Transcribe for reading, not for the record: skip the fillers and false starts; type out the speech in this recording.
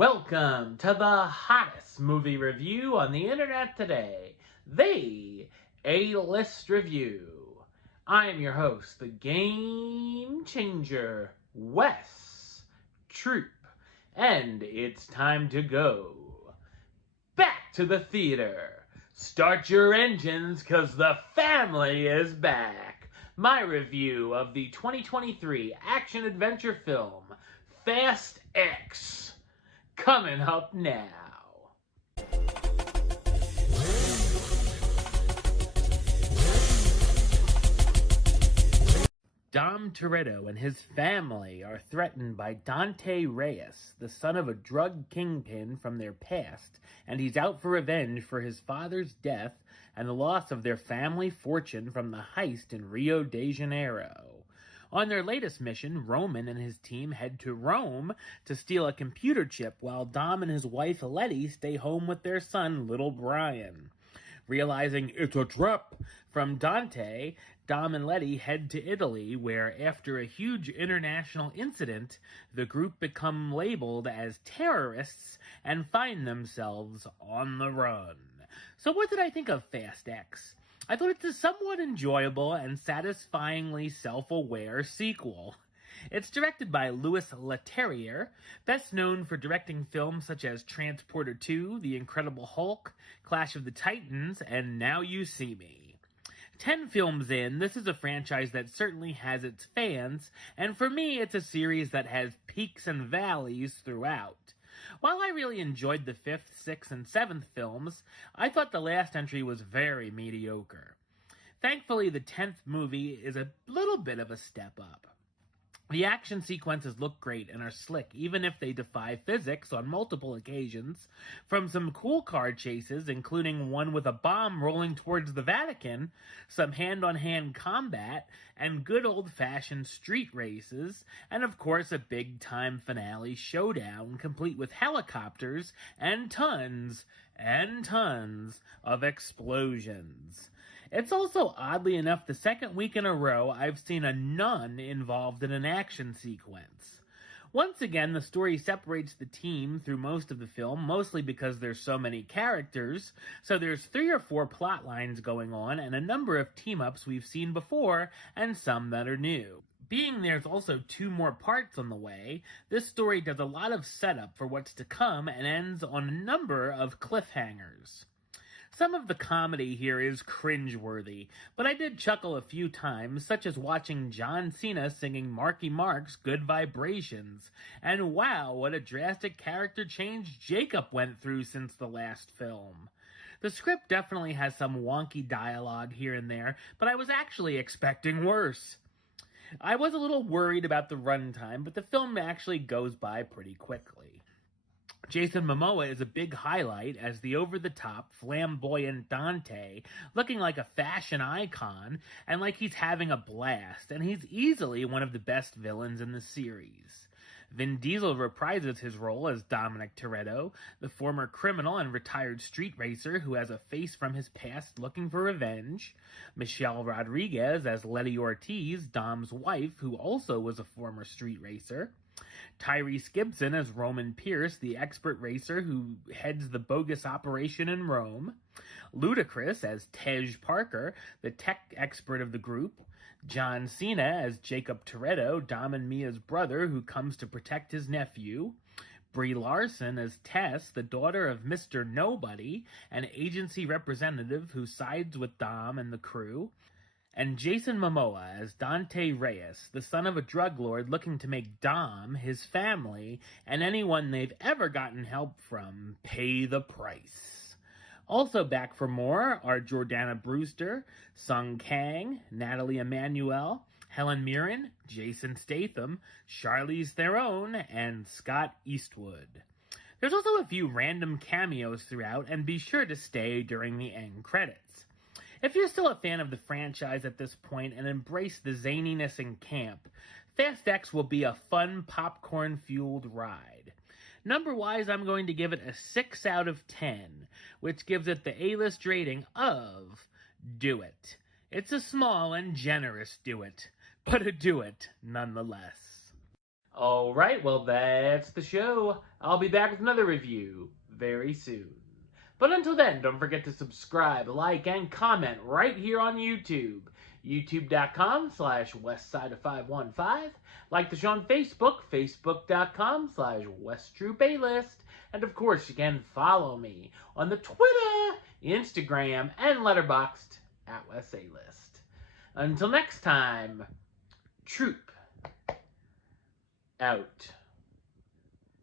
Welcome to the hottest movie review on the internet today, the A-List Review. I am your host, the Game Changer, Wes Troop, and it's time to go back to the theater. Start your engines, cause the family is back. My review of the 2023 action-adventure film, Fast X. Coming up now. Dom Toretto and his family are threatened by Dante Reyes, the son of a drug kingpin from their past, and he's out for revenge for his father's death and the loss of their family fortune from the heist in Rio de Janeiro. On their latest mission, Roman and his team head to Rome to steal a computer chip while Dom and his wife Letty stay home with their son, little Brian. Realizing it's a trap from Dante, Dom and Letty head to Italy, where after a huge international incident, the group become labeled as terrorists and find themselves on the run. So what did I think of Fast X? I thought it's a somewhat enjoyable and satisfyingly self-aware sequel. It's directed by Louis Leterrier, best known for directing films such as Transporter 2, The Incredible Hulk, Clash of the Titans, and Now You See Me. 10 films in, this is a franchise that certainly has its fans, and for me, it's a series that has peaks and valleys throughout. While I really enjoyed the 5th, 6th, and 7th films, I thought the last entry was very mediocre. Thankfully, the 10th movie is a little bit of a step up. The action sequences look great and are slick, even if they defy physics on multiple occasions, from some cool car chases, including one with a bomb rolling towards the Vatican, some hand-on-hand combat, and good old-fashioned street races, and of course a big-time finale showdown, complete with helicopters and tons of explosions. It's also, oddly enough, the second week in a row I've seen a nun involved in an action sequence. Once again, the story separates the team through most of the film, mostly because there's so many characters, so there's 3 or 4 plot lines going on, and a number of team-ups we've seen before, and some that are new. Being there's also 2 more parts on the way, this story does a lot of setup for what's to come and ends on a number of cliffhangers. Some of the comedy here is cringeworthy, but I did chuckle a few times, such as watching John Cena singing Marky Mark's Good Vibrations, and wow, what a drastic character change Jacob went through since the last film. The script definitely has some wonky dialogue here and there, but I was actually expecting worse. I was a little worried about the runtime, but the film actually goes by pretty quickly. Jason Momoa is a big highlight as the over-the-top, flamboyant Dante, looking like a fashion icon and like he's having a blast, and he's easily one of the best villains in the series. Vin Diesel reprises his role as Dominic Toretto, the former criminal and retired street racer who has a face from his past looking for revenge. Michelle Rodriguez as Letty Ortiz, Dom's wife, who also was a former street racer. Tyrese Gibson as Roman Pierce, the expert racer who heads the bogus operation in Rome. Ludacris as Tej Parker, the tech expert of the group. John Cena as Jacob Toretto, Dom and Mia's brother who comes to protect his nephew. Brie Larson as Tess, the daughter of Mr. Nobody, an agency representative who sides with Dom and the crew. And Jason Momoa as Dante Reyes, the son of a drug lord looking to make Dom, his family, and anyone they've ever gotten help from pay the price. Also back for more are Jordana Brewster, Sung Kang, Natalie Emmanuel, Helen Mirren, Jason Statham, Charlize Theron, and Scott Eastwood. There's also a few random cameos throughout, and be sure to stay during the end credits. If you're still a fan of the franchise at this point and embrace the zaniness and camp, Fast X will be a fun, popcorn-fueled ride. Number-wise, I'm going to give it a 6 out of 10, which gives it the A-list rating of Do It. It's a small and generous do it, but a do it nonetheless. Alright, well that's the show. I'll be back with another review very soon. But until then, don't forget to subscribe, like, and comment right here on YouTube. YouTube.com/WestsideOf515. Like the show on Facebook, Facebook.com/WestTruePlaylist. And of course, you can follow me on the Twitter, Instagram, and Letterboxd at WesAList. Until next time, Troop out.